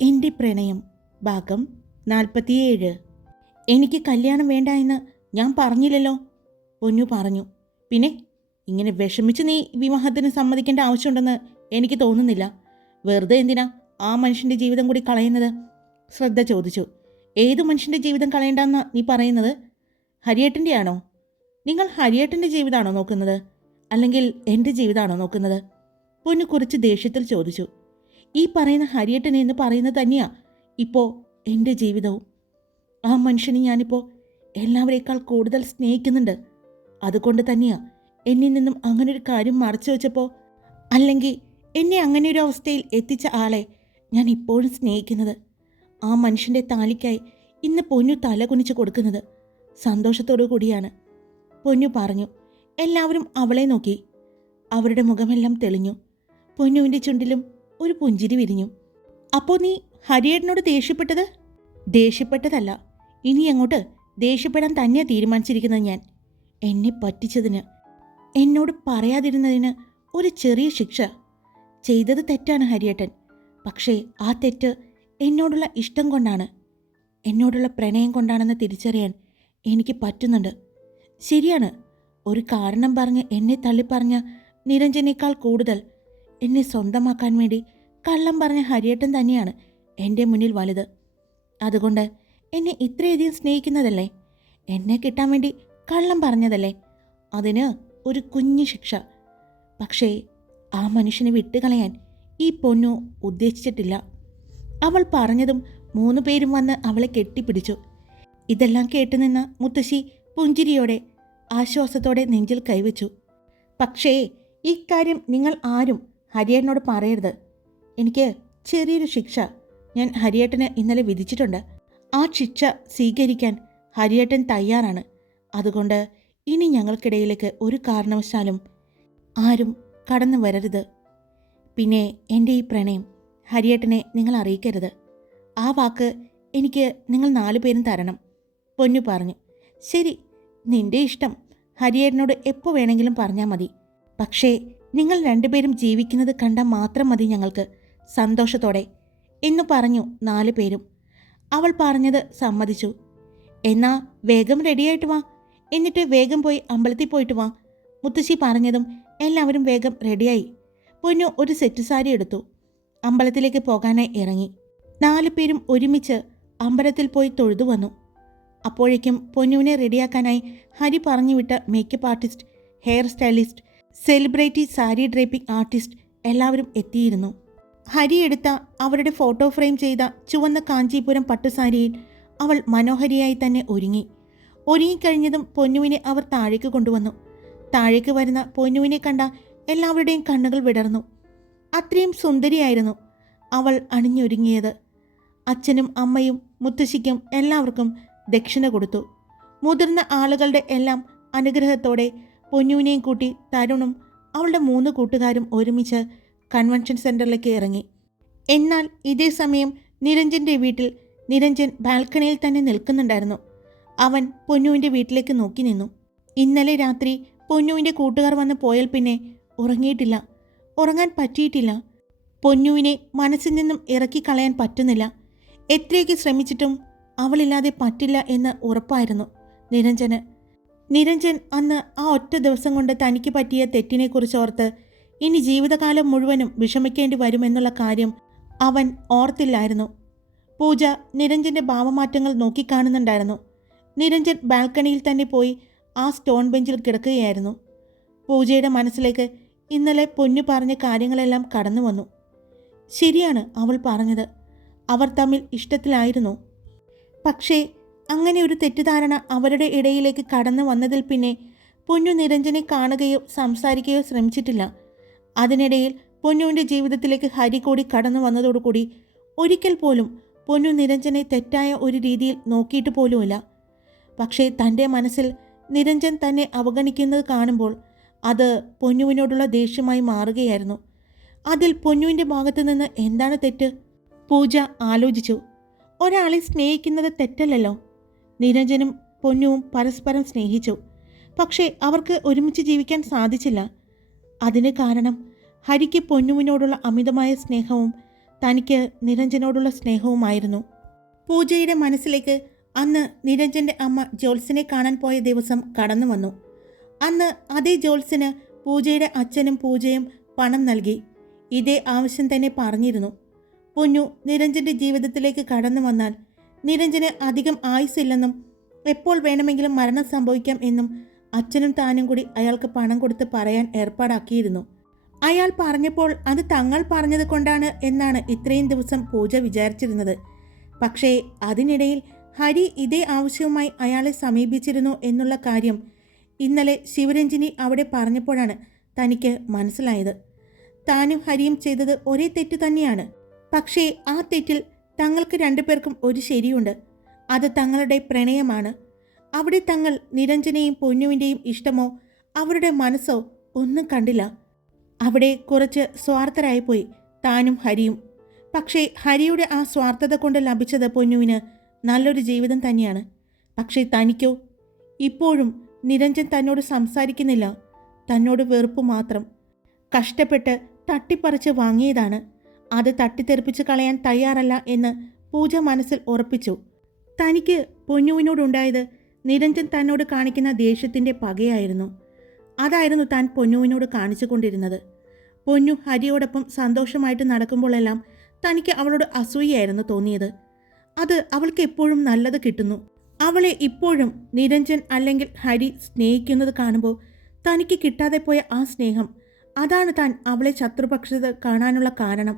എൻ്റെ പ്രണയം ഭാഗം 47. എനിക്ക് കല്യാണം വേണ്ട എന്ന് ഞാൻ പറഞ്ഞില്ലല്ലോ. പൊന്നു പറഞ്ഞു. പിന്നെ ഇങ്ങനെ വിഷമിച്ച് നീ വിവാഹത്തിന് സമ്മതിക്കേണ്ട ആവശ്യമുണ്ടെന്ന് എനിക്ക് തോന്നുന്നില്ല. വെറുതെ എന്തിനാ ആ മനുഷ്യൻ്റെ ജീവിതം കൂടി കളയുന്നത്? ശ്രദ്ധ ചോദിച്ചു. ഏതു മനുഷ്യൻ്റെ ജീവിതം കളയണ്ടെന്നാ നീ പറയുന്നത്? ഹരിയേട്ടൻ്റെ ആണോ? നിങ്ങൾ ഹരിയേട്ടൻ്റെ ജീവിതമാണോ നോക്കുന്നത്, അല്ലെങ്കിൽ എൻ്റെ ജീവിതമാണോ നോക്കുന്നത്? പൊന്നു കുറച്ച് ദേഷ്യത്തിൽ ചോദിച്ചു. ഈ പറയുന്ന ഹരിയേട്ടൻ എന്ന് പറയുന്നത് തന്നെയാ ഇപ്പോൾ എൻ്റെ ജീവിതവും. ആ മനുഷ്യനെ ഞാനിപ്പോൾ എല്ലാവരേക്കാൾ കൂടുതൽ സ്നേഹിക്കുന്നുണ്ട്. അതുകൊണ്ട് തന്നെയാ എന്നിൽ നിന്നും അങ്ങനൊരു കാര്യം മറച്ചു വെച്ചപ്പോൾ, അല്ലെങ്കിൽ എന്നെ അങ്ങനെയൊരു അവസ്ഥയിൽ എത്തിച്ച ആളെ ഞാൻ ഇപ്പോഴും സ്നേഹിക്കുന്നത്. ആ മനുഷ്യൻ്റെ താലിക്കായി ഇന്ന് പൊന്നു തല കുനിച്ച് കൊടുക്കുന്നത് സന്തോഷത്തോടു കൂടിയാണ്. പൊന്നു പറഞ്ഞു. എല്ലാവരും അവളെ നോക്കി. അവരുടെ മുഖമെല്ലാം തെളിഞ്ഞു. പൊന്നുവിൻ്റെ ചുണ്ടിലും ഒരു പുഞ്ചിരി വിരിഞ്ഞു. അപ്പോൾ നീ ഹരിയേട്ടനോട് ദേഷ്യപ്പെട്ടത്? ദേഷ്യപ്പെട്ടതല്ല, ഇനി അങ്ങോട്ട് ദേഷ്യപ്പെടാൻ തന്നെയാണ് തീരുമാനിച്ചിരിക്കുന്നത് ഞാൻ. എന്നെ പറ്റിച്ചതിന്, എന്നോട് പറയാതിരുന്നതിന് ഒരു ചെറിയ ശിക്ഷ. ചെയ്തത് തെറ്റാണ് ഹരിയേട്ടൻ. പക്ഷേ ആ തെറ്റ് എന്നോടുള്ള ഇഷ്ടം കൊണ്ടാണ്, എന്നോടുള്ള പ്രണയം കൊണ്ടാണെന്ന് തിരിച്ചറിയാൻ എനിക്ക് പറ്റുന്നുണ്ട്. ശരിയാണ്, ഒരു കാരണം പറഞ്ഞ് എന്നെ തള്ളിപ്പറഞ്ഞ നിരഞ്ജനേക്കാൾ കൂടുതൽ എന്നെ സ്വന്തമാക്കാൻ വേണ്ടി കള്ളം പറഞ്ഞ ഹരിയേട്ടൻ തന്നെയാണ് എൻ്റെ മുന്നിൽ വലുത്. അതുകൊണ്ട് എന്നെ ഇത്രയധികം സ്നേഹിക്കുന്നതല്ലേ, എന്നെ കിട്ടാൻ വേണ്ടി കള്ളം പറഞ്ഞതല്ലേ, അതിന് ഒരു കുഞ്ഞു ശിക്ഷ. പക്ഷേ ആ മനുഷ്യനെ വിട്ടുകളയാൻ ഈ പൊന്നു ഉദ്ദേശിച്ചിട്ടില്ല. അവൾ പറഞ്ഞതും 3 പേരും വന്ന് അവളെ കെട്ടിപ്പിടിച്ചു. ഇതെല്ലാം കേട്ടുനിന്ന മുത്തശ്ശി പുഞ്ചിരിയോടെ ആശ്വാസത്തോടെ നെഞ്ചിൽ കൈവച്ചു. പക്ഷേ ഇക്കാര്യം നിങ്ങൾ ആരും ഹരിയേട്ടനോട് പറയരുത്. എനിക്ക് ചെറിയൊരു ശിക്ഷ ഞാൻ ഹരിയേട്ടന് ഇന്നലെ വിധിച്ചിട്ടുണ്ട്. ആ ശിക്ഷ സ്വീകരിക്കാൻ ഹരിയേട്ടൻ തയ്യാറാണ്. അതുകൊണ്ട് ഇനി ഞങ്ങൾക്കിടയിലേക്ക് ഒരു കാരണവശാലും ആരും കടന്നു വരരുത്. പിന്നെ എൻ്റെ ഈ പ്രണയം ഹരിയേട്ടനെ നിങ്ങൾ അറിയിക്കരുത്. ആ വാക്ക് എനിക്ക് നിങ്ങൾ 4 പേരും തരണം. പൊന്നു പറഞ്ഞു. ശരി, നിന്റെ ഇഷ്ടം. ഹരിയേട്ടനോട് എപ്പോൾ വേണമെങ്കിലും പറഞ്ഞാൽ മതി. പക്ഷേ നിങ്ങൾ 2 പേരും ജീവിക്കുന്നത് കണ്ടാൽ മാത്രം മതി ഞങ്ങൾക്ക്, സന്തോഷത്തോടെ എന്നു പറഞ്ഞു 4 പേരും. അവൾ പറഞ്ഞത് സമ്മതിച്ചു. എന്നാ വേഗം റെഡിയായിട്ട് വാ, എന്നിട്ട് വേഗം പോയി അമ്പലത്തിൽ പോയിട്ട് വാ. മുത്തശ്ശി പറഞ്ഞതും എല്ലാവരും വേഗം റെഡിയായി. പൊന്നു ഒരു സെറ്റ് സാരി എടുത്തു. അമ്പലത്തിലേക്ക് പോകാനായി ഇറങ്ങി. 4 പേരും ഒരുമിച്ച് അമ്പലത്തിൽ പോയി തൊഴുതു വന്നു. അപ്പോഴേക്കും പൊന്നുവിനെ റെഡിയാക്കാനായി ഹരി പറഞ്ഞുവിട്ട makeup artist, hair stylist, celebrity sari draping artist എല്ലാവരും എത്തിയിരുന്നു. ഹരി എടുത്ത അവരുടെ ഫോട്ടോ ഫ്രെയിം ചെയ്ത ചുവന്ന കാഞ്ചീപുരം പട്ടുസാരിയിൽ അവൾ മനോഹരിയായി തന്നെ ഒരുങ്ങിക്കഴിഞ്ഞതും പൊന്നുവിനെ അവർ താഴേക്ക് കൊണ്ടുവന്നു. താഴേക്ക് വരുന്ന പൊന്നുവിനെ കണ്ട എല്ലാവരുടെയും കണ്ണുകൾ വിടർന്നു. അത്രയും സുന്ദരിയായിരുന്നു അവൾ അണിഞ്ഞൊരുങ്ങിയത്. അച്ഛനും അമ്മയും മുത്തശ്ശിക്കും എല്ലാവർക്കും ദക്ഷിണ കൊടുത്തു. മുതിർന്ന ആളുകളുടെ എല്ലാം അനുഗ്രഹത്തോടെ പൊന്നുവിനെയും കൂട്ടി തരുണും അവളുടെ 3 കൂട്ടുകാരും ഒരുമിച്ച് കൺവെൻഷൻ സെൻറ്ററിലേക്ക് ഇറങ്ങി. എന്നാൽ ഇതേ സമയം നിരഞ്ജൻ്റെ വീട്ടിൽ നിരഞ്ജൻ ബാൽക്കണിയിൽ തന്നെ നിൽക്കുന്നുണ്ടായിരുന്നു. അവൻ പൊന്നുവിൻ്റെ വീട്ടിലേക്ക് നോക്കി നിന്നു. ഇന്നലെ രാത്രി പൊന്നുവിൻ്റെ കൂട്ടുകാർ വന്ന് പോയാൽ പിന്നെ ഉറങ്ങിയിട്ടില്ല, ഉറങ്ങാൻ പറ്റിയിട്ടില്ല. പൊന്നുവിനെ മനസ്സിൽ നിന്നും ഇറക്കി കളയാൻ പറ്റുന്നില്ല. എത്രയൊക്കെ ശ്രമിച്ചിട്ടും അവളില്ലാതെ പറ്റില്ല എന്ന് ഉറപ്പായിരുന്നു നിരഞ്ജന്. നിരഞ്ജൻ അന്ന് ആ ഒറ്റ ദിവസം കൊണ്ട് തനിക്ക് പറ്റിയ തെറ്റിനെക്കുറിച്ച് ഓർത്ത് ഇനി ജീവിതകാലം മുഴുവനും വിഷമിക്കേണ്ടി വരുമെന്നുള്ള കാര്യം അവൻ ഓർത്തില്ലായിരുന്നു. പൂജ നിരഞ്ജൻ്റെ ഭാവമാറ്റങ്ങൾ നോക്കിക്കാണുന്നുണ്ടായിരുന്നു. നിരഞ്ജൻ ബാൽക്കണിയിൽ തന്നെ പോയി ആ സ്റ്റോൺ ബെഞ്ചിൽ കിടക്കുകയായിരുന്നു. പൂജയുടെ മനസ്സിലേക്ക് ഇന്നലെ പൊന്നു പറഞ്ഞ കാര്യങ്ങളെല്ലാം കടന്നു വന്നു. ശരിയാണ് അവൾ പറഞ്ഞത്, അവർ തമ്മിൽ ഇഷ്ടത്തിലായിരുന്നു. പക്ഷേ അങ്ങനെ ഒരു തെറ്റിദ്ധാരണ അവരുടെ ഇടയിലേക്ക് കടന്നു വന്നതിൽ പിന്നെ പൊന്നു നിരഞ്ജനെ കാണുകയോ സംസാരിക്കുകയോ ശ്രമിച്ചിട്ടില്ല. അതിനിടയിൽ പൊന്നുവിൻ്റെ ജീവിതത്തിലേക്ക് ഹരി കൂടി കടന്നു വന്നതോടുകൂടി ഒരിക്കൽ പോലും പൊന്നു നിരഞ്ജനെ തെറ്റായ ഒരു രീതിയിൽ നോക്കിയിട്ട് പോലുമില്ല. പക്ഷേ തൻ്റെ മനസ്സിൽ നിരഞ്ജൻ തന്നെ അവഗണിക്കുന്നത് കാണുമ്പോൾ അത് പൊന്നുവിനോടുള്ള ദേഷ്യമായി മാറുകയായിരുന്നു. അതിൽ പൊന്നുവിൻ്റെ ഭാഗത്തു നിന്ന് എന്താണ് തെറ്റ്? പൂജ ആലോചിച്ചു. ഒരാളെ സ്നേഹിക്കുന്നത് തെറ്റല്ലല്ലോ. നിരഞ്ജനും പൊന്നുവും പരസ്പരം സ്നേഹിച്ചു. പക്ഷേ അവർക്ക് ഒരുമിച്ച് ജീവിക്കാൻ സാധിച്ചില്ല. അതിന് കാരണം ഹരിക്ക് പൊന്നുവിനോടുള്ള അമിതമായ സ്നേഹവും തനിക്ക് നിരഞ്ജനോടുള്ള സ്നേഹവുമായിരുന്നു. പൂജയുടെ മനസ്സിലേക്ക് അന്ന് നിരഞ്ജൻ്റെ അമ്മ ജോത്സ്യനെ കാണാൻ പോയ ദിവസം കടന്നു വന്നു. അന്ന് അതേ ജോത്സ്യന് പൂജയുടെ അച്ഛനും പൂജയും പണം നൽകി. ഇതേ ആവശ്യം തന്നെ പറഞ്ഞിരുന്നു. പൊന്നു നിരഞ്ജൻ്റെ ജീവിതത്തിലേക്ക് കടന്നു വന്നാൽ നിരഞ്ജന് അധികം ആയുസ്സില്ലെന്നും എപ്പോൾ വേണമെങ്കിലും മരണം സംഭവിക്കാം എന്നും അച്ഛനും താനും കൂടി അയാൾക്ക് പണം കൊടുത്ത് പറയാൻ ഏർപ്പാടാക്കിയിരുന്നു. അയാൾ പറഞ്ഞപ്പോൾ അത് തങ്ങൾ പറഞ്ഞത് കൊണ്ടാണ് എന്നാണ് ഇത്രയും ദിവസം പൂജ വിചാരിച്ചിരുന്നത്. പക്ഷേ അതിനിടയിൽ ഹരി ഇതേ ആവശ്യവുമായി അയാളെ സമീപിച്ചിരുന്നു എന്നുള്ള കാര്യം ഇന്നലെ ശിവരഞ്ജിനി അവിടെ പറഞ്ഞപ്പോഴാണ് തനിക്ക് മനസ്സിലായത്. താനും ഹരിയും ചെയ്തത് ഒരേ തെറ്റ് തന്നെയാണ്. പക്ഷേ ആ തെറ്റിൽ തങ്ങൾക്ക് രണ്ടുപേർക്കും ഒരു ശരിയുണ്ട്. അത് തങ്ങളുടെ പ്രണയമാണ്. അവിടെ തങ്ങൾ നിരഞ്ജനെയും പൊന്നുവിൻ്റെയും ഇഷ്ടമോ അവരുടെ മനസ്സോ ഒന്നും കണ്ടില്ല. അവിടെ കുറച്ച് സ്വാർത്ഥരായിപ്പോയി താനും ഹരിയും. പക്ഷേ ഹരിയുടെ ആ സ്വാർത്ഥത കൊണ്ട് ലഭിച്ചത് പൊന്നുവിന് നല്ലൊരു ജീവിതം തന്നെയാണ്. പക്ഷേ തനിക്കോ ഇപ്പോഴും നിരഞ്ജൻ തന്നോട് സംസാരിക്കുന്നില്ല. തന്നോട് വെറുപ്പ് മാത്രം. കഷ്ടപ്പെട്ട് തട്ടിപ്പറിച്ച് വാങ്ങിയതാണ്. അത് തട്ടിത്തെറിപ്പിച്ച് കളയാൻ തയ്യാറല്ല എന്ന് പൂജ മനസ്സിൽ ഉറപ്പിച്ചു. തനിക്ക് പൊന്നുവിനോടുണ്ടായത് നിരഞ്ജൻ തന്നോട് കാണിക്കുന്ന ദേഷ്യത്തിൻ്റെ പകയായിരുന്നു. അതായിരുന്നു താൻ പൊന്നുവിനോട് കാണിച്ചു കൊണ്ടിരുന്നത്. പൊന്നു ഹരിയോടൊപ്പം സന്തോഷമായിട്ട് നടക്കുമ്പോഴെല്ലാം തനിക്ക് അവളോട് അസൂയായിരുന്നു തോന്നിയത്. അത് അവൾക്ക് എപ്പോഴും നല്ലത് കിട്ടുന്നു. അവളെ ഇപ്പോഴും നിരഞ്ജൻ അല്ലെങ്കിൽ ഹരി സ്നേഹിക്കുന്നത് കാണുമ്പോൾ തനിക്ക് കിട്ടാതെ പോയ ആ സ്നേഹം, അതാണ് താൻ അവളെ ശത്രുപക്ഷത്ത് കാണാനുള്ള കാരണം.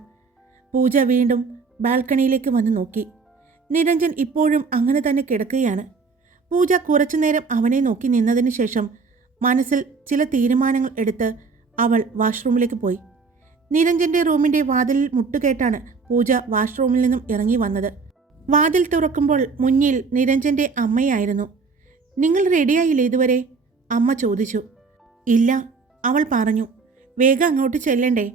പൂജ വീണ്ടും ബാൽക്കണിയിലേക്ക് വന്ന് നോക്കി. നിരഞ്ജൻ ഇപ്പോഴും അങ്ങനെ തന്നെ കിടക്കുകയാണ്. പൂജ കുറച്ചുനേരം അവനെ നോക്കി നിന്നതിന് ശേഷം മനസ്സിൽ ചില തീരുമാനങ്ങൾ എടുത്ത് അവൾ വാഷ്റൂമിലേക്ക് പോയി. നിരഞ്ജൻ്റെ റൂമിൻ്റെ വാതിലിൽ മുട്ടുകേട്ടാണ് പൂജ വാഷ്റൂമിൽ നിന്നും ഇറങ്ങി വന്നത്. വാതിൽ തുറക്കുമ്പോൾ മുന്നിൽ നിരഞ്ജൻ്റെ അമ്മയായിരുന്നു. നിങ്ങൾ റെഡിയായില്ലേ ഇതുവരെ? അമ്മ ചോദിച്ചു. ഇല്ല, അവൾ പറഞ്ഞു. വേഗം അങ്ങോട്ട് ചെല്ലണ്ടേ?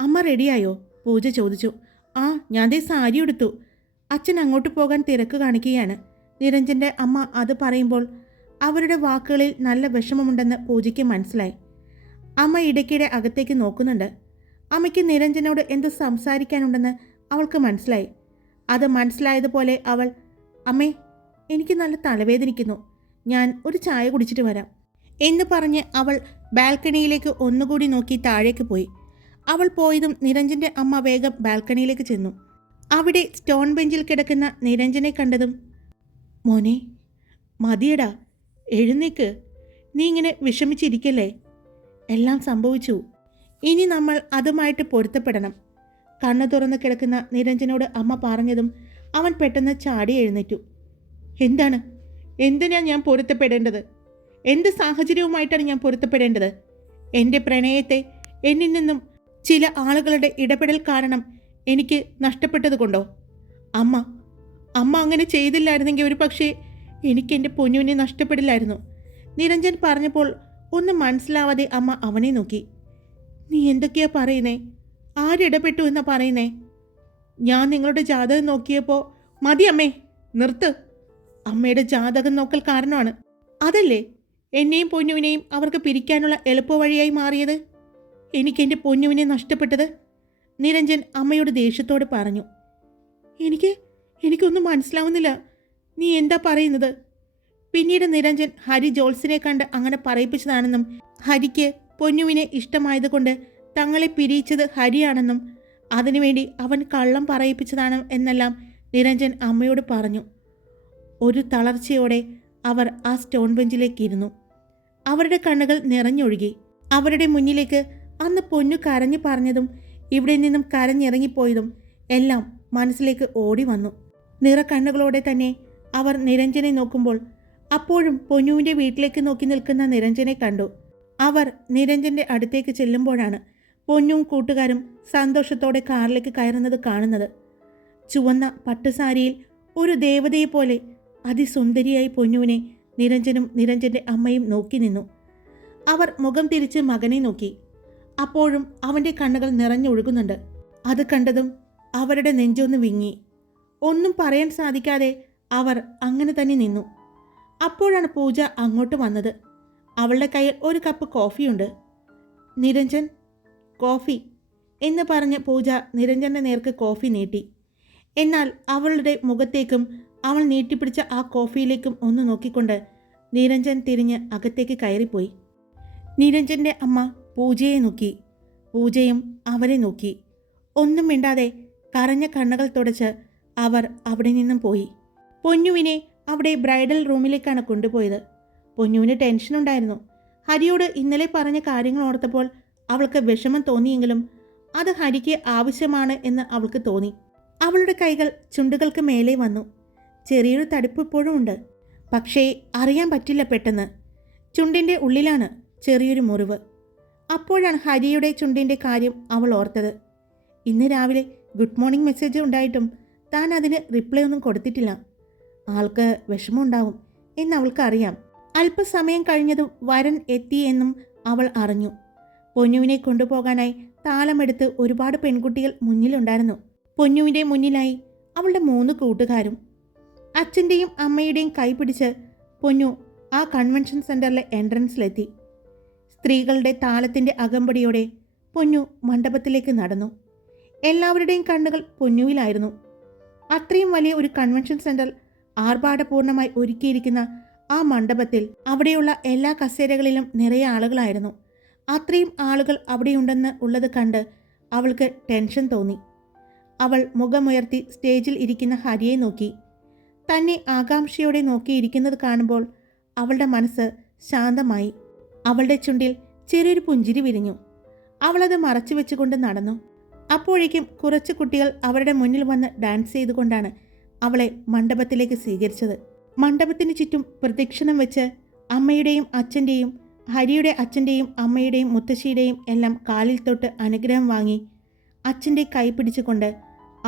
അമ്മ റെഡിയായോ? പൂജ ചോദിച്ചു. ആ, ഞാൻ ദേ സാരി എടുത്തു. അച്ഛൻ അങ്ങോട്ട് പോകാൻ തിരക്ക് കാണിക്കുകയാണ്. നിരഞ്ജൻ്റെ അമ്മ അത് പറയുമ്പോൾ അവരുടെ വാക്കുകളിൽ നല്ല വിഷമമുണ്ടെന്ന് പൂജയ്ക്ക് മനസ്സിലായി. അമ്മ ഇടയ്ക്കിടെ അകത്തേക്ക് നോക്കുന്നുണ്ട്. അമ്മയ്ക്ക് നിരഞ്ജനോട് എന്തോ സംസാരിക്കാനുണ്ടെന്ന് അവൾക്ക് മനസ്സിലായി. അത് മനസ്സിലായതുപോലെ അവൾ, അമ്മേ, എനിക്ക് നല്ല തലവേദനിക്കുന്നു, ഞാൻ ഒരു ചായ കുടിച്ചിട്ട് വരാം എന്ന് പറഞ്ഞ് അവൾ ബാൽക്കണിയിലേക്ക് ഒന്നുകൂടി നോക്കി താഴേക്ക് പോയി. അവൾ പോയതും നിരഞ്ജൻ്റെ അമ്മ വേഗം ബാൽക്കണിയിലേക്ക് ചെന്നു. അവിടെ സ്റ്റോൺ ബെഞ്ചിൽ കിടക്കുന്ന നിരഞ്ജനെ കണ്ടതും, മോനെ, മതിയടാ, എഴുന്നേക്ക്, നീ ഇങ്ങനെ വിഷമിച്ചിരിക്കല്ലേ, എല്ലാം സംഭവിച്ചു, ഇനി നമ്മൾ അതുമായിട്ട് പൊരുത്തപ്പെടണം. കണ്ണു തുറന്ന് കിടക്കുന്ന നിരഞ്ജനോട് അമ്മ പറഞ്ഞതും അവൻ പെട്ടെന്ന് ചാടി എഴുന്നേറ്റു. എന്തിനാ ഞാൻ പൊരുത്തപ്പെടേണ്ടത്? എന്ത് സാഹചര്യവുമായിട്ടാണ് ഞാൻ പൊരുത്തപ്പെടേണ്ടത്? എൻ്റെ പ്രണയത്തെ എന്നിൽ നിന്നും ചില ആളുകളുടെ ഇടപെടൽ കാരണം എനിക്ക് നഷ്ടപ്പെട്ടത് കൊണ്ടോ? അമ്മ അങ്ങനെ ചെയ്തില്ലായിരുന്നെങ്കിൽ ഒരു പക്ഷേ എനിക്ക് എൻ്റെ പൊന്നുവിനെ നഷ്ടപ്പെടില്ലായിരുന്നു. നിരഞ്ജൻ പറഞ്ഞപ്പോൾ ഒന്നും മനസ്സിലാവാതെ അമ്മ അവനെ നോക്കി. നീ എന്തൊക്കെയാ പറയുന്നേ? ആരിടപെട്ടു എന്നാ പറയുന്നേ? ഞാൻ നിങ്ങളുടെ ജാതകം നോക്കിയപ്പോൾ, മതി അമ്മേ, നിർത്ത്. അമ്മയുടെ ജാതകം നോക്കൽ കാരണമാണ് അതല്ലേ എന്നെയും പൊന്നുവിനെയും അവർക്ക് പിരിക്കാനുള്ള എളുപ്പവഴിയായി മാറിയത്, എനിക്കെൻ്റെ പൊന്നുവിനെ നഷ്ടപ്പെട്ടത്. നിരഞ്ജൻ അമ്മയോട് ദേഷ്യത്തോടെ പറഞ്ഞു. എനിക്കൊന്നും മനസ്സിലാവുന്നില്ല, നീ എന്താ പറയുന്നത്? പിന്നീട് നിരഞ്ജൻ ഹരി ജോൾസിനെ കണ്ട് അങ്ങനെ പറയിപ്പിച്ചതാണെന്നും ഹരിക്ക് പൊന്നുവിനെ ഇഷ്ടമായതുകൊണ്ട് തങ്ങളെ പിരിയിച്ചത് ഹരിയാണെന്നും അതിനുവേണ്ടി അവൻ കള്ളം പറയിപ്പിച്ചതാണ് എന്നെല്ലാം നിരഞ്ജൻ അമ്മയോട് പറഞ്ഞു. ഒരു തളർച്ചയോടെ അവർ ആ സ്റ്റോൺ ബെഞ്ചിലേക്ക് ഇരുന്നു. അവരുടെ കണ്ണുകൾ നിറഞ്ഞൊഴുകി. അവരുടെ മുന്നിലേക്ക് അന്ന് പൊന്നു കരഞ്ഞു പറഞ്ഞതും ഇവിടെ നിന്നും കരഞ്ഞിറങ്ങിപ്പോയതും എല്ലാം മനസ്സിലേക്ക് ഓടി വന്നു. നിറക്കണ്ണുകളോടെ തന്നെ അവർ നിരഞ്ജനെ നോക്കുമ്പോൾ അപ്പോഴും പൊന്നുവിൻ്റെ വീട്ടിലേക്ക് നോക്കി നിൽക്കുന്ന നിരഞ്ജനെ കണ്ടു. അവർ നിരഞ്ജൻ്റെ അടുത്തേക്ക് ചെല്ലുമ്പോഴാണ് പൊന്നും കൂട്ടുകാരും സന്തോഷത്തോടെ കാറിലേക്ക് കയറുന്നത് കാണുന്നത്. ചുവന്ന പട്ടുസാരിയിൽ ഒരു ദേവതയെപ്പോലെ അതിസുന്ദരിയായി പൊന്നുവിനെ നിരഞ്ജനും നിരഞ്ജൻ്റെ അമ്മയും നോക്കി നിന്നു. അവർ മുഖം തിരിച്ച് മകനെ നോക്കി. അപ്പോഴും അവൻ്റെ കണ്ണുകൾ നിറഞ്ഞൊഴുകുന്നുണ്ട്. അത് കണ്ടതും അവരുടെ നെഞ്ചൊന്ന് വിങ്ങി. ഒന്നും പറയാൻ സാധിക്കാതെ അവർ അങ്ങനെ തന്നെ നിന്നു. അപ്പോഴാണ് പൂജ അങ്ങോട്ട് വന്നത്. അവളുടെ കയ്യിൽ ഒരു കപ്പ് കോഫിയുണ്ട്. നിരഞ്ജൻ, കോഫി, എന്ന് പറഞ്ഞ് പൂജ നിരഞ്ജൻ്റെ നേർക്ക് കോഫി നീട്ടി. എന്നാൽ അവളുടെ മുഖത്തേക്കും അവൾ നീട്ടിപ്പിടിച്ച ആ കോഫിയിലേക്കും ഒന്ന് നോക്കിക്കൊണ്ട് നിരഞ്ജൻ തിരിഞ്ഞ് അകത്തേക്ക് കയറിപ്പോയി. നിരഞ്ജൻ്റെ അമ്മ പൂജയെ നോക്കി. പൂജയും അവരെ നോക്കി. ഒന്നും മിണ്ടാതെ കറഞ്ഞ കണ്ണുകൾ തുടച്ച് അവർ അവിടെ നിന്നും പോയി. പൊന്നുവിനെ അവിടെ ബ്രൈഡൽ റൂമിലേക്കാണ് കൊണ്ടുപോയത്. പൊന്നുവിന് ടെൻഷനുണ്ടായിരുന്നു. ഹരിയോട് ഇന്നലെ പറഞ്ഞ കാര്യങ്ങൾ ഓർത്തപ്പോൾ അവൾക്ക് വിഷമം തോന്നിയെങ്കിലും അത് ഹരിക്ക് ആവശ്യമാണ് എന്ന് അവൾക്ക് തോന്നി. അവളുടെ കൈകൾ ചുണ്ടുകൾക്ക് മേലെ വന്നു. ചെറിയൊരു തടുപ്പ് ഇപ്പോഴും ഉണ്ട്. പക്ഷേ അറിയാൻ പറ്റില്ല പെട്ടെന്ന്. ചുണ്ടിൻ്റെ ഉള്ളിലാണ് ചെറിയൊരു മുറിവ്. അപ്പോഴാണ് ഹരിയുടെ ചുണ്ടിൻ്റെ കാര്യം അവൾ ഓർത്തത്. ഇന്ന് രാവിലെ ഗുഡ് മോർണിംഗ് മെസ്സേജ് ഉണ്ടായിട്ടും താൻ അതിന് റിപ്ലൈ ഒന്നും കൊടുത്തിട്ടില്ല. ആൾക്ക് വിഷമമുണ്ടാവും എന്നവൾക്കറിയാം. അല്പസമയം കഴിഞ്ഞതും വരൻ എത്തി എന്നും അവൾ അറിഞ്ഞു. പൊന്നുവിനെ കൊണ്ടുപോകാനായി താളമെടുത്ത് ഒരുപാട് പെൺകുട്ടികൾ മുന്നിലുണ്ടായിരുന്നു. പൊന്നുവിൻ്റെ മുന്നിലായി അവളുടെ 3 കൂട്ടുകാരും. അച്ഛൻ്റെയും അമ്മയുടെയും കൈ പിടിച്ച് പൊന്നു ആ കൺവെൻഷൻ സെൻറ്ററിലെ എൻട്രൻസിലെത്തി. സ്ത്രീകളുടെ താളത്തിൻ്റെ അകമ്പടിയോടെ പൊന്നു മണ്ഡപത്തിലേക്ക് നടന്നു. എല്ലാവരുടെയും കണ്ണുകൾ പൊന്നുവിലായിരുന്നു. അത്രയും വലിയ ഒരു കൺവെൻഷൻ സെൻറ്റർ ആർഭാടപൂർണമായി ഒരുക്കിയിരിക്കുന്ന ആ മണ്ഡപത്തിൽ അവിടെയുള്ള എല്ലാ കസേരകളിലും നിറയെ ആളുകളായിരുന്നു. അത്രയും ആളുകൾ അവിടെയുണ്ടെന്ന് ഉള്ളത് കണ്ട് അവൾക്ക് ടെൻഷൻ തോന്നി. അവൾ മുഖമുയർത്തി സ്റ്റേജിൽ ഇരിക്കുന്ന ഹരിയെ നോക്കി. തന്നെ ആകാംക്ഷയോടെ നോക്കിയിരിക്കുന്നത് കാണുമ്പോൾ അവളുടെ മനസ്സ് ശാന്തമായി. അവളുടെ ചുണ്ടിൽ ചെറിയൊരു പുഞ്ചിരി വിരിഞ്ഞു. അവളത് മറച്ചു വെച്ചുകൊണ്ട് നടന്നു. അപ്പോഴേക്കും കുറച്ച് കുട്ടികൾ അവരുടെ മുന്നിൽ വന്ന് ഡാൻസ് ചെയ്തുകൊണ്ടാണ് അവളെ മണ്ഡപത്തിലേക്ക് സ്വീകരിച്ചത്. മണ്ഡപത്തിന് ചുറ്റും പ്രദക്ഷിണം വെച്ച് അമ്മയുടെയും അച്ഛൻ്റെയും ഹരിയുടെ അച്ഛൻ്റെയും അമ്മയുടെയും മുത്തശ്ശിയുടെയും എല്ലാം കാലിൽ തൊട്ട് അനുഗ്രഹം വാങ്ങി അച്ഛൻ്റെ കൈ പിടിച്ചുകൊണ്ട്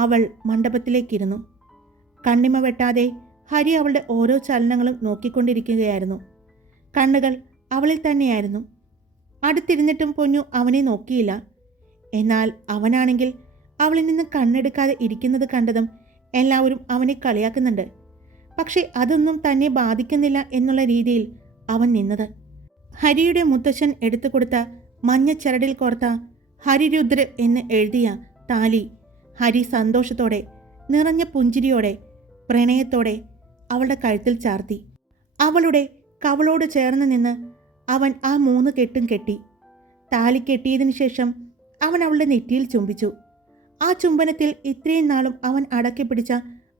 അവൾ മണ്ഡപത്തിലേക്കിരുന്നു. കണ്ണിമ വെട്ടാതെ ഹരി അവളുടെ ഓരോ ചലനങ്ങളും നോക്കിക്കൊണ്ടിരിക്കുകയായിരുന്നു. കണ്ണുകൾ അവളിൽ തന്നെയായിരുന്നു. അടുത്തിരുന്നിട്ടും പൊന്നു അവനെ നോക്കിയില്ല. എന്നാൽ അവനാണെങ്കിൽ അവളിൽ നിന്ന് കണ്ണെടുക്കാതെ ഇരിക്കുന്നത് കണ്ടതും എല്ലാവരും അവനെ കളിയാക്കുന്നുണ്ട്. പക്ഷെ അതൊന്നും തന്നെ ബാധിക്കുന്നില്ല എന്നുള്ള രീതിയിൽ അവൻ നിന്നത്. ഹരിയുടെ മുത്തശ്ശൻ എടുത്തു കൊടുത്ത മഞ്ഞ ചരടിൽ കോർത്ത ഹരിരുദ്ര എന്ന് എഴുതിയ താലി ഹരി സന്തോഷത്തോടെ നിറഞ്ഞ പുഞ്ചിരിയോടെ പ്രണയത്തോടെ അവളുടെ കഴുത്തിൽ ചാർത്തി. അവളുടെ കവളോട് ചേർന്ന് നിന്ന് അവൻ ആ 3 കെട്ടും കെട്ടി. താലി കെട്ടിയതിനു ശേഷം അവൻ അവളുടെ നെറ്റിയിൽ ചുംബിച്ചു. ആ ചുംബനത്തിൽ ഇത്രയും നാളും അവൻ അടക്കി പിടിച്ച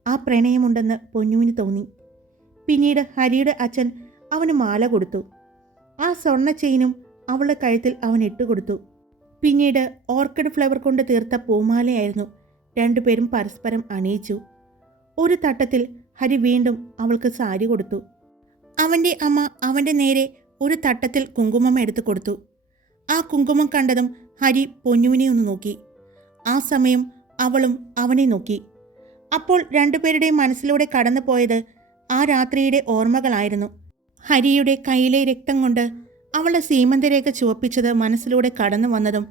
ആ പ്രണയമുണ്ടെന്ന് പൊന്നുവിന് തോന്നി. പിന്നീട് ഹരിയുടെ അച്ഛൻ അവന് മാല കൊടുത്തു. ആ സ്വർണ്ണ ചെയിനും അവളുടെ കഴുത്തിൽ അവൻ ഇട്ടുകൊടുത്തു. പിന്നീട് ഓർക്കിഡ് ഫ്ലവർ കൊണ്ട് തീർത്ത പൂമാലയായിരുന്നു രണ്ടുപേരും പരസ്പരം അണിയിച്ചു. ഒരു തട്ടത്തിൽ ഹരി വീണ്ടും അവൾക്ക് സാരി കൊടുത്തു. അവൻ്റെ അമ്മ അവൻ്റെ നേരെ ഒരു തട്ടത്തിൽ കുങ്കുമം എടുത്തു കൊടുത്തു. ആ കുങ്കുമം കണ്ടതും ഹരി പൊന്നുവിനെ ഒന്ന് നോക്കി. ആ സമയം അവളും അവനെ നോക്കി. അപ്പോൾ രണ്ടുപേരുടെയും മനസ്സിലൂടെ കടന്നു പോയത് ആ രാത്രിയുടെ ഓർമ്മകളായിരുന്നു. ഹരിയുടെ കയ്യിലെ രക്തം കൊണ്ട് അവളുടെ സീമന്തരേഖ ചുവപ്പിച്ചത് മനസ്സിലൂടെ കടന്നു വന്നതും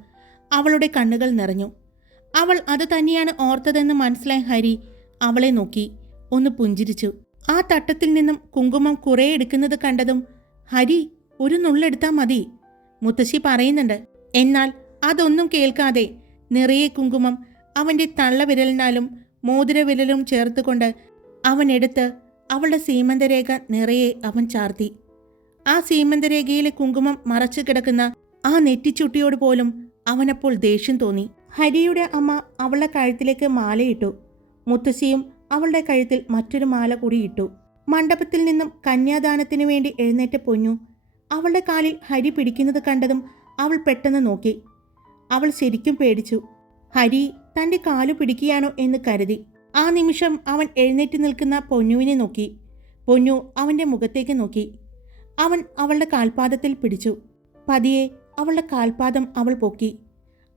അവളുടെ കണ്ണുകൾ നിറഞ്ഞു. അവൾ അത് തന്നെയാണ് ഓർത്തതെന്ന് മനസ്സിലായ ഹരി അവളെ നോക്കി ഒന്ന് പുഞ്ചിരിച്ചു. ആ തട്ടത്തിൽ നിന്നും കുങ്കുമം കുറേ എടുക്കുന്നത് കണ്ടതും ഹരി ഒരു നുള്ളെടുത്താൽ മതി, മുത്തശ്ശി പറയുന്നുണ്ട്. എന്നാൽ അതൊന്നും കേൾക്കാതെ നിറയെ കുങ്കുമം അവൻ്റെ തള്ളവിരലിനാലും മോതിരവിരലും ചേർത്തുകൊണ്ട് അവൻ എടുത്ത് അവളുടെ സീമന്തരേഖ നിറയെ അവൻ ചാർത്തി. ആ സീമന്തരേഖയിലെ കുങ്കുമം മറച്ചു കിടക്കുന്ന ആ നെറ്റിച്ചുട്ടിയോട് പോലും അവനപ്പോൾ ദേഷ്യം തോന്നി. ഹരിയുടെ അമ്മ അവളുടെ കഴുത്തിലേക്ക് മാലയിട്ടു. മുത്തശ്ശിയും അവളുടെ കഴുത്തിൽ മറ്റൊരു മാല കൂടി ഇട്ടു. മണ്ഡപത്തിൽ നിന്നും കന്യാദാനത്തിനു വേണ്ടി എഴുന്നേറ്റ പൊന്നു അവളുടെ കാലിൽ ഹരി പിടിക്കുന്നത് കണ്ടതും അവൾ പെട്ടെന്ന് നോക്കി. അവൾ ശരിക്കും പേടിച്ചു. ഹരി തൻ്റെ കാലു പിടിക്കുകയാണോ എന്ന് കരുതി. ആ നിമിഷം അവൻ എഴുന്നേറ്റ് നിൽക്കുന്ന പൊന്നുവിനെ നോക്കി. പൊന്നു അവൻ്റെ മുഖത്തേക്ക് നോക്കി. അവൻ അവളുടെ കാൽപാദത്തിൽ പിടിച്ചു. പതിയെ അവളുടെ കാൽപാദം അവൾ പൊക്കി.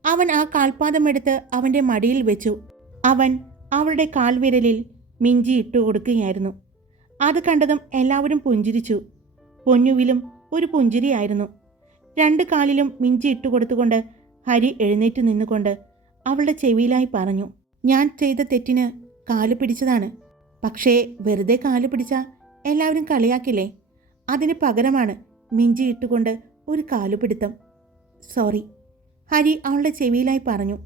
അവൻ ആ കാൽപാദം എടുത്ത് അവൻ്റെ മടിയിൽ വെച്ചു. അവൻ അവളുടെ കാൽവിരലിൽ മിഞ്ചി ഇട്ടു കൊടുക്കുകയായിരുന്നു. അത് കണ്ടതും എല്ലാവരും പുഞ്ചിരിച്ചു. പൊന്നുവിലും ഒരു പുഞ്ചിരിയായിരുന്നു. 2 കാലിലും മിഞ്ചി ഇട്ടുകൊടുത്തുകൊണ്ട് ഹരി എഴുന്നേറ്റ് നിന്നുകൊണ്ട് അവളുടെ ചെവിയിലായി പറഞ്ഞു, ഞാൻ ചെയ്ത തെറ്റിന് കാല് പിടിച്ചതാണ്. പക്ഷേ വെറുതെ കാല് പിടിച്ചാൽ എല്ലാവരും കളിയാക്കില്ലേ? അതിന് പകരമാണ് മിഞ്ചി ഇട്ടുകൊണ്ട് ഒരു കാലുപിടുത്തം. സോറി, ഹരി അവളുടെ ചെവിയിലായി പറഞ്ഞു.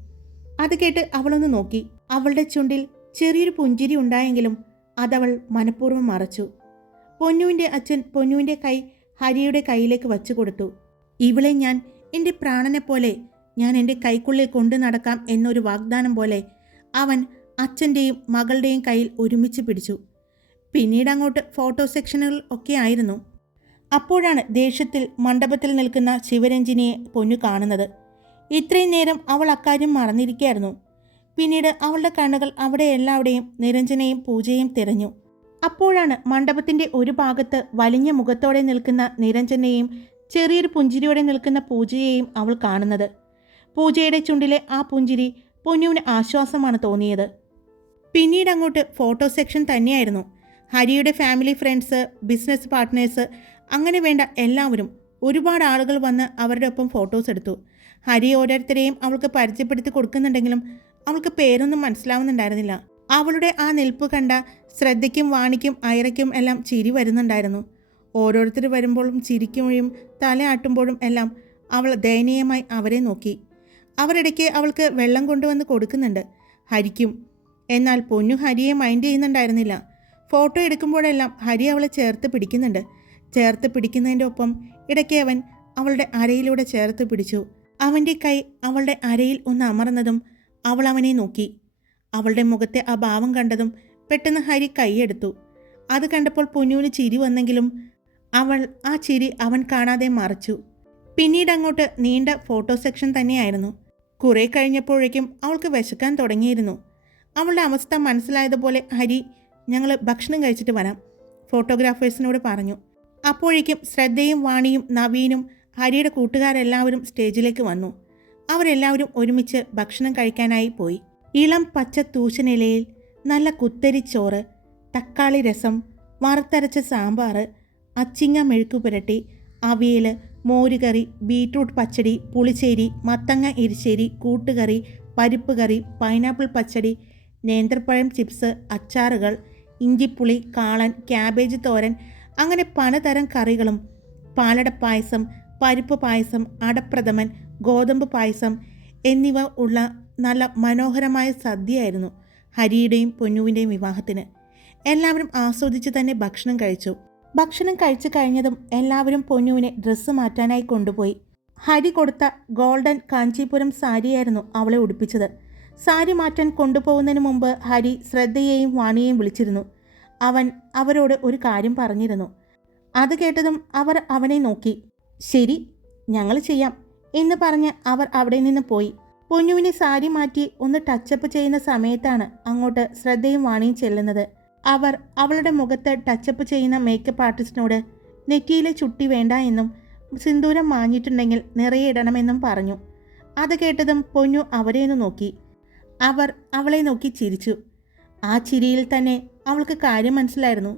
അത് കേട്ട് അവളൊന്ന് നോക്കി. അവളുടെ ചുണ്ടിൽ ചെറിയൊരു പുഞ്ചിരി ഉണ്ടായെങ്കിലും അതവൾ മനഃപൂർവ്വം മറച്ചു. പൊന്നുവിൻ്റെ അച്ഛൻ പൊന്നുവിൻ്റെ കൈ ഹരിയുടെ കയ്യിലേക്ക് വച്ചു കൊടുത്തു. ഇവളെ ഞാൻ എൻ്റെ പ്രാണനെ പോലെ ഞാൻ എൻ്റെ കൈക്കുള്ളിൽ കൊണ്ടു നടക്കാം എന്നൊരു വാഗ്ദാനം പോലെ അവൻ അച്ഛൻ്റെയും മകളുടെയും കയ്യിൽ ഒരുമിച്ച് പിടിച്ചു. പിന്നീട് അങ്ങോട്ട് ഫോട്ടോ സെക്ഷനുകൾ ഒക്കെ ആയിരുന്നു. അപ്പോഴാണ് ദേഷ്യത്തിൽ മണ്ഡപത്തിൽ നിൽക്കുന്ന ശിവരഞ്ജിനിയെ പൊന്നു കാണുന്നത്. ഇത്രയും നേരം അവൾ അക്കാര്യം മറന്നിരിക്കുകയായിരുന്നു. പിന്നീട് അവളുടെ കണ്ണുകൾ അവിടെ എല്ലാവിടെയും നിരഞ്ജനയും പൂജയും തിരഞ്ഞു. അപ്പോഴാണ് മണ്ഡപത്തിൻ്റെ ഒരു ഭാഗത്ത് വലിഞ്ഞ മുഖത്തോടെ നിൽക്കുന്ന നിരഞ്ജനയെയും ചെറിയൊരു പുഞ്ചിരിയോടെ നിൽക്കുന്ന പൂജയെയും അവൾ കാണുന്നത്. പൂജയുടെ ചുണ്ടിലെ ആ പുഞ്ചിരി പൊന്നുവിന് ആശ്വാസമാണ് തോന്നിയത്. പിന്നീട് അങ്ങോട്ട് ഫോട്ടോ സെക്ഷൻ തന്നെയായിരുന്നു. ഹരിയുടെ ഫാമിലി ഫ്രണ്ട്സ്, ബിസിനസ് പാർട്ട്നേഴ്സ്, അങ്ങനെ വേണ്ട എല്ലാവരും, ഒരുപാട് ആളുകൾ വന്ന് അവരുടെ ഒപ്പം ഫോട്ടോസ് എടുത്തു. ഹരി ഓരോരുത്തരെയും അവൾക്ക് പരിചയപ്പെടുത്തി കൊടുക്കുന്നുണ്ടെങ്കിലും അവൾക്ക് പേരൊന്നും മനസ്സിലാവുന്നുണ്ടായിരുന്നില്ല. അവളുടെ ആ നിൽപ്പ് കണ്ട ശ്രദ്ധയ്ക്കും വാണിക്കും ഐറയ്ക്കും എല്ലാം ചിരി വരുന്നുണ്ടായിരുന്നു. ഓരോരുത്തർ വരുമ്പോഴും ചിരിക്കുമ്പോഴും തലയാട്ടുമ്പോഴും എല്ലാം അവൾ ദയനീയമായി അവരെ നോക്കി. അവരിടയ്ക്ക് അവൾക്ക് വെള്ളം കൊണ്ടുവന്ന് കൊടുക്കുന്നുണ്ട് ഹരിക്കും. എന്നാൽ പൊന്നു ഹരിയെ മൈൻഡ് ചെയ്യുന്നുണ്ടായിരുന്നില്ല. ഫോട്ടോ എടുക്കുമ്പോഴെല്ലാം ഹരി അവളെ ചേർത്ത് പിടിക്കുന്നുണ്ട്. ചേർത്ത് പിടിക്കുന്നതിൻ്റെ ഒപ്പം ഇടയ്ക്ക് അവൻ അവളുടെ അരയിലൂടെ ചേർത്ത് പിടിച്ചു. അവൻ്റെ കൈ അവളുടെ അരയിൽ ഒന്ന് അമർന്നതും അവൾ അവനെ നോക്കി. അവളുടെ മുഖത്തെ ആ ഭാവം കണ്ടതും പെട്ടെന്ന് ഹരി കൈയെടുത്തു. അത് കണ്ടപ്പോൾ പൊന്നുവിന് ചിരി വന്നെങ്കിലും അവൾ ആ ചിരി അവൻ കാണാതെ മറച്ചു. പിന്നീട് അങ്ങോട്ട് നീണ്ട ഫോട്ടോ സെക്ഷൻ തന്നെയായിരുന്നു. കുറേ കഴിഞ്ഞപ്പോഴേക്കും അവൾക്ക് വിശക്കാൻ തുടങ്ങിയിരുന്നു. അവളുടെ അവസ്ഥ മനസ്സിലായതുപോലെ ഹരി, ഞങ്ങൾ ഭക്ഷണം കഴിച്ചിട്ട് വരാം, ഫോട്ടോഗ്രാഫേഴ്സിനോട് പറഞ്ഞു. അപ്പോഴേക്കും ശ്രദ്ധയും വാണിയും നവീനും ഹരിയുടെ കൂട്ടുകാരെല്ലാവരും സ്റ്റേജിലേക്ക് വന്നു. അവരെല്ലാവരും ഒരുമിച്ച് ഭക്ഷണം കഴിക്കാനായി പോയി. ഇളം പച്ച തൂശനിലയിൽ നല്ല കുത്തരിച്ചോറ്, തക്കാളി രസം, വറുത്തരച്ച സാമ്പാർ, അച്ചിങ്ങ മെഴുക്കുപുരട്ടി, അവിയൽ, മോരുകറി, ബീട്രൂട്ട് പച്ചടി, പുളിശ്ശേരി, മത്തങ്ങ എരിശ്ശേരി, കൂട്ടുകറി, പരിപ്പ് കറി, പൈനാപ്പിൾ പച്ചടി, നേന്ത്രപ്പഴം ചിപ്സ്, അച്ചാറുകൾ, ഇഞ്ചിപ്പുളി, കാളൻ, ക്യാബേജ് തോരൻ, അങ്ങനെ പലതരം കറികളും, പാലട പായസം, പരിപ്പ് പായസം, അടപ്രഥമൻ, ഗോതമ്പ് പായസം എന്നിവ ഉള്ള നല്ല മനോഹരമായ സദ്യയായിരുന്നു ഹരിയുടെയും പൊന്നുവിൻ്റെയും വിവാഹത്തിന്. എല്ലാവരും ആസ്വദിച്ച് തന്നെ ഭക്ഷണം കഴിച്ചു. ഭക്ഷണം കഴിച്ചു കഴിഞ്ഞതും എല്ലാവരും പൊന്നുവിനെ ഡ്രസ്സ് മാറ്റാനായി കൊണ്ടുപോയി. ഹരി കൊടുത്ത ഗോൾഡൻ കാഞ്ചീപുരം സാരിയായിരുന്നു അവളെ ഉടുപ്പിച്ചത്. സാരി മാറ്റാൻ കൊണ്ടുപോകുന്നതിന് മുമ്പ് ഹരി ശ്രദ്ധയെയും വാണിയെയും വിളിച്ചിരുന്നു. അവൻ അവരോട് ഒരു കാര്യം പറഞ്ഞിരുന്നു. അത് കേട്ടതും അവർ അവനെ നോക്കി. ശരി, ഞങ്ങൾ ചെയ്യാം എന്ന് പറഞ്ഞ് അവർ അവിടെ നിന്ന് പോയി. പൊന്നുവിനെ സാരി മാറ്റി ഒന്ന് ടച്ചപ്പ് ചെയ്യുന്ന സമയത്താണ് അങ്ങോട്ട് ശ്രദ്ധയും വാണിയും ചെല്ലുന്നത്. അവർ അവളുടെ മുഖത്ത് ടച്ചപ്പ് ചെയ്യുന്ന മേക്കപ്പ് ആർട്ടിസ്റ്റിനോട് നെറ്റിയിലെ ചുട്ടി വേണ്ട എന്നും സിന്ദൂരം മാഞ്ഞിട്ടുണ്ടെങ്കിൽ നിറയെ ഇടണമെന്നും പറഞ്ഞു. അത് കേട്ടതും പൊന്നു അവരെയൊന്ന് നോക്കി. അവർ അവളെ നോക്കി ചിരിച്ചു. ആ ചിരിയിൽ തന്നെ അവൾക്ക് കാര്യം മനസ്സിലായിരുന്നു.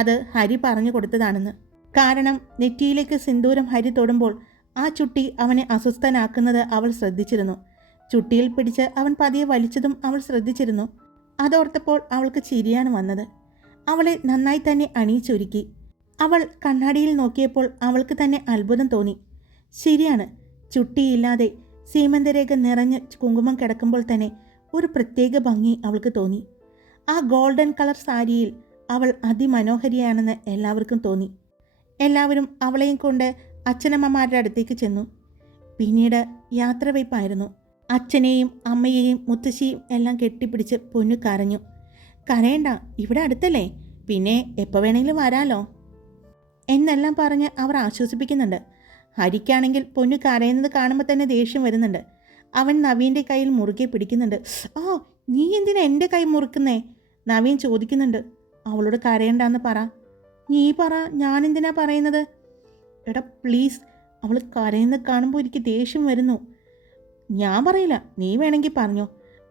അത് ഹരി പറഞ്ഞു കൊടുത്തതാണെന്ന്. കാരണം നെറ്റിയിലേക്ക് സിന്ദൂരം ഹരി തൊടുമ്പോൾ ആ ചുട്ടി അവനെ അസ്വസ്ഥനാക്കുന്നത് അവൾ ശ്രദ്ധിച്ചിരുന്നു. ചുട്ടിയിൽ പിടിച്ച് അവൻ പതിയെ വലിച്ചതും അവൾ ശ്രദ്ധിച്ചിരുന്നു. അതോർത്തപ്പോൾ അവൾക്ക് ചിരിയാണ് വന്നത്. അവളെ നന്നായി തന്നെ അണിയിച്ചൊരുക്കി. അവൾ കണ്ണാടിയിൽ നോക്കിയപ്പോൾ അവൾക്ക് തന്നെ അത്ഭുതം തോന്നി. ശരിയാണ്, ചുട്ടിയില്ലാതെ സീമന്തരേഖ നിറഞ്ഞ് കുങ്കുമം കിടക്കുമ്പോൾ തന്നെ ഒരു പ്രത്യേക ഭംഗി അവൾക്ക് തോന്നി. ആ ഗോൾഡൻ കളർ സാരിയിൽ അവൾ അതിമനോഹരിയാണെന്ന് എല്ലാവർക്കും തോന്നി. എല്ലാവരും അവളെയും കൊണ്ട് അച്ഛനമ്മമാരുടെ അടുത്തേക്ക് ചെന്നു. പിന്നീട് യാത്രവയ്പ്പായിരുന്നു. അച്ഛനെയും അമ്മയെയും മുത്തശ്ശിയും എല്ലാം കെട്ടിപ്പിടിച്ച് പൊന്നു കരഞ്ഞു. കരയണ്ട, ഇവിടെ അടുത്തല്ലേ, പിന്നെ എപ്പോൾ വേണമെങ്കിലും വരാലോ എന്നെല്ലാം പറഞ്ഞ് അവർ ആശ്വസിപ്പിക്കുന്നുണ്ട്. ഹരിക്കാണെങ്കിൽ പൊന്നു കരയുന്നത് കാണുമ്പോൾ തന്നെ ദേഷ്യം വരുന്നുണ്ട്. അവൻ നവീൻ്റെ കയ്യിൽ മുറുകെ പിടിക്കുന്നുണ്ട്. ആ, നീ എന്തിനാ എൻ്റെ കൈ മുറുക്കുന്നേ? നവീൻ ചോദിക്കുന്നുണ്ട്. അവളോട് കരയണ്ടെന്ന് പറ. നീ പറ, ഞാനെന്തിനാ പറയുന്നത്? എടാ പ്ലീസ്, അവൾ കരയുന്നത് കാണുമ്പോൾ എനിക്ക് ദേഷ്യം വരുന്നു. ഞാൻ പറയില്ല, നീ വേണമെങ്കിൽ പറഞ്ഞോ.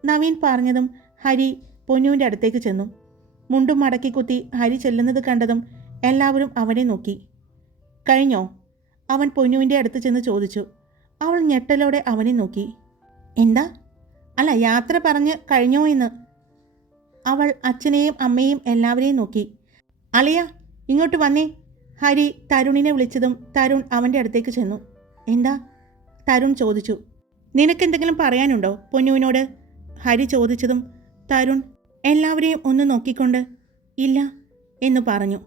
നവീൻ പറഞ്ഞതും ഹരി പൊന്നുവിൻ്റെ അടുത്തേക്ക് ചെന്നു. മുണ്ടും മടക്കി കുത്തി ഹരി ചെല്ലുന്നത് കണ്ടതും എല്ലാവരും അവനെ നോക്കി. കഴിഞ്ഞോ? അവൻ പൊന്നുവിൻ്റെ അടുത്ത് ചെന്ന് ചോദിച്ചു. അവൾ ഞെട്ടലോടെ അവനെ നോക്കി. എന്താ? അല്ല, യാത്ര പറഞ്ഞ് കഴിഞ്ഞോ എന്ന്. അവൾ അച്ഛനെയും അമ്മയെയും എല്ലാവരെയും നോക്കി. അളിയ, ഇങ്ങോട്ട് വന്നേ. ഹരി തരുണിനെ വിളിച്ചതും തരുൺ അവൻ്റെ അടുത്തേക്ക് ചെന്നു. എന്താ? തരുൺ ചോദിച്ചു. നിനക്കെന്തെങ്കിലും പറയാനുണ്ടോ പൊന്നുവിനോട്? ഹരി ചോദിച്ചതും തരുൺ എല്ലാവരെയും ഒന്ന് നോക്കിക്കൊണ്ട് ഇല്ല എന്ന് പറഞ്ഞു.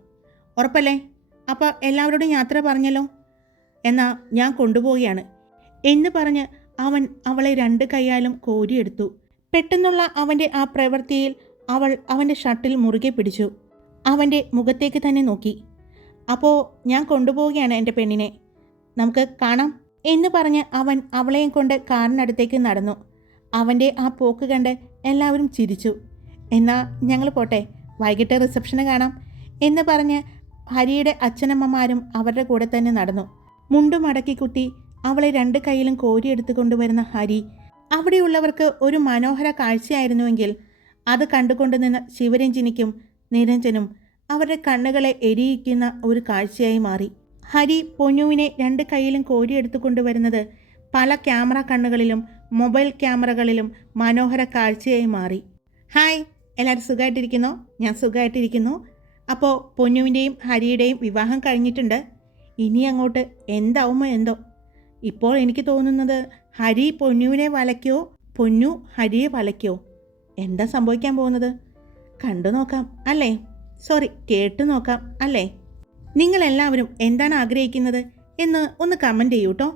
ഉറപ്പല്ലേ? അപ്പോൾ എല്ലാവരോടും യാത്ര പറഞ്ഞല്ലോ. എന്നാ ഞാൻ കൊണ്ടുപോവുകയാണ് എന്ന് പറഞ്ഞ് അവൻ അവളെ 2 കൈയാലും കോരിയെടുത്തു. പെട്ടെന്നുള്ള അവൻ്റെ ആ പ്രവൃത്തിയിൽ അവൾ അവൻ്റെ ഷർട്ടിൽ മുറുകെ പിടിച്ചു. അവൻ്റെ മുഖത്തേക്ക് തന്നെ നോക്കി. അപ്പോൾ ഞാൻ കൊണ്ടുപോവുകയാണ് എൻ്റെ പെണ്ണിനെ, നമുക്ക് കാണാം എന്ന് പറഞ്ഞ് അവൻ അവളെയും കൊണ്ട് കാറിനടുത്തേക്ക് നടന്നു. അവൻ്റെ ആ പോക്ക് കണ്ട് എല്ലാവരും ചിരിച്ചു. എന്നാൽ ഞങ്ങൾ പോട്ടെ, വൈകിട്ട് റിസപ്ഷന് കാണാം എന്ന് പറഞ്ഞ് ഹരിയുടെ അച്ഛനമ്മമാരും അവരുടെ കൂടെ തന്നെ നടന്നു. മുണ്ടു മടക്കി കുത്തി അവളെ 2 കൈയിലും കോരിയെടുത്ത് കൊണ്ടുവരുന്ന ഹരി അവിടെയുള്ളവർക്ക് ഒരു മനോഹര കാഴ്ചയായിരുന്നുവെങ്കിൽ അത് കണ്ടുകൊണ്ട് നിന്ന് ശിവരഞ്ജിനിക്കും നിരഞ്ജനും അവരുടെ കണ്ണുകളെ എരിയിക്കുന്ന ഒരു കാഴ്ചയായി മാറി. ഹരി പൊന്നുവിനെ 2 കൈയിലും കോരിയെടുത്തു കൊണ്ടുവരുന്നത് പല ക്യാമറ കണ്ണുകളിലും മൊബൈൽ ക്യാമറകളിലും മനോഹര കാഴ്ചയായി മാറി. ഹായ്, എല്ലാവരും സുഖമായിട്ടിരിക്കുന്നോ? ഞാൻ സുഖമായിട്ടിരിക്കുന്നു. അപ്പോൾ പൊന്നുവിൻ്റെയും ഹരിയുടെയും വിവാഹം കഴിഞ്ഞിട്ടുണ്ട്. ഇനി അങ്ങോട്ട് എന്താവുമോ എന്തോ. ഇപ്പോൾ എനിക്ക് തോന്നുന്നത് ഹരി പൊന്നുവിനെ വലയ്ക്കോ പൊന്നു ഹരിയെ വലയ്ക്കോ? എന്താ സംഭവിക്കാൻ പോകുന്നത്? കണ്ടു നോക്കാം അല്ലേ? സോറി, കേട്ടു നോക്കാം അല്ലേ? നിങ്ങളെല്ലാവരും എന്താണ് ആഗ്രഹിക്കുന്നത് എന്ന് ഒന്ന് കമൻറ്റ് ചെയ്യൂ കേട്ടോ.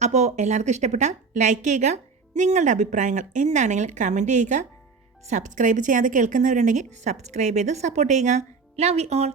അപ്പോൾ എല്ലാവർക്കും ഇഷ്ടപ്പെട്ടാൽ ലൈക്ക് ചെയ്യുക. നിങ്ങളുടെ അഭിപ്രായങ്ങൾ എന്താണെങ്കിലും കമൻറ്റ് ചെയ്യുക. സബ്സ്ക്രൈബ് ചെയ്യാതെ കേൾക്കുന്നവരുണ്ടെങ്കിൽ സബ്സ്ക്രൈബ് ചെയ്ത് സപ്പോർട്ട് ചെയ്യുക. Love you all.